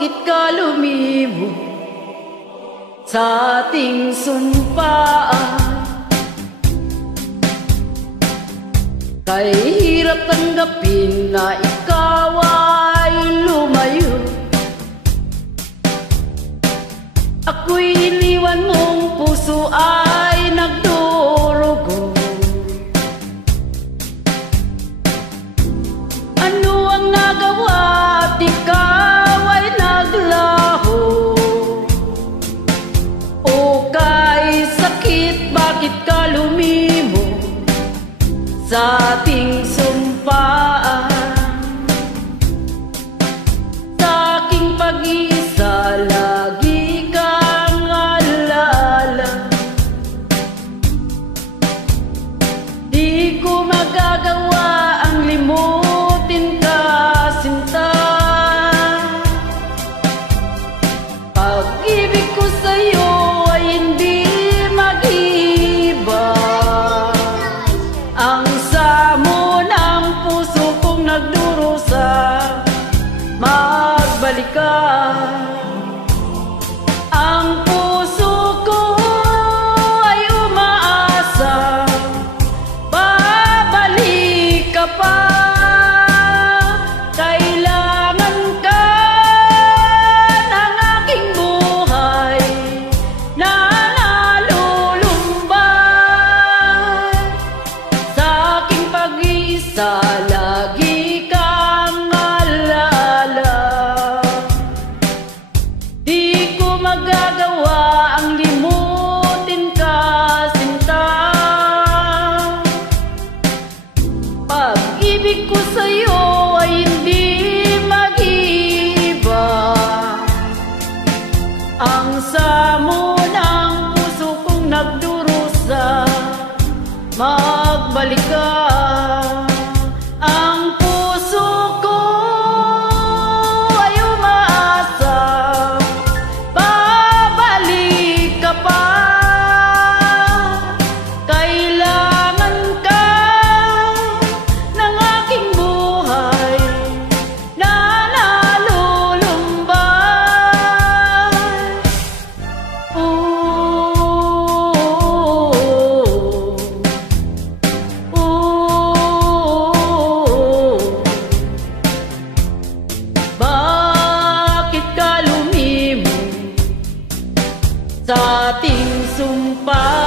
Bakit ka lumimo sa ating sumpaan? Kay hirap tanggapin na ikaw ay lumayo. Ako'y iniwan mong puso ay nagdurugo. Ano ang nagawa at ikaw ay naglaho? O kay sakit, bakit ka lumimo sa ating sumpaan? Sa aking pag-iisa lagi kang alaala. Di ko magagawa ang limutin ka, sinta. Pag-ibig ko sa'yo ay hindi mag-iba. Ang samo ng puso kong nagdurusa, magbalik ka. Ang puso ko ay umaasa, babalik ka pa. Kailangan ka ng aking buhay na nalulumbay. Sa aking pag-iisa lagi kang alaala. Di ko magagawa ang limutin ka, sinta. Pag-ibig ko sa'yo ay hindi mag-iba. Ang samo ng puso kong nagdurusa, magbalik ka. Ang puso ko ay umaasa, babalik ka pa. Kailangan ka ng aking buhay na nalulumbay. Bakit ka lumimo sa ating sumpa?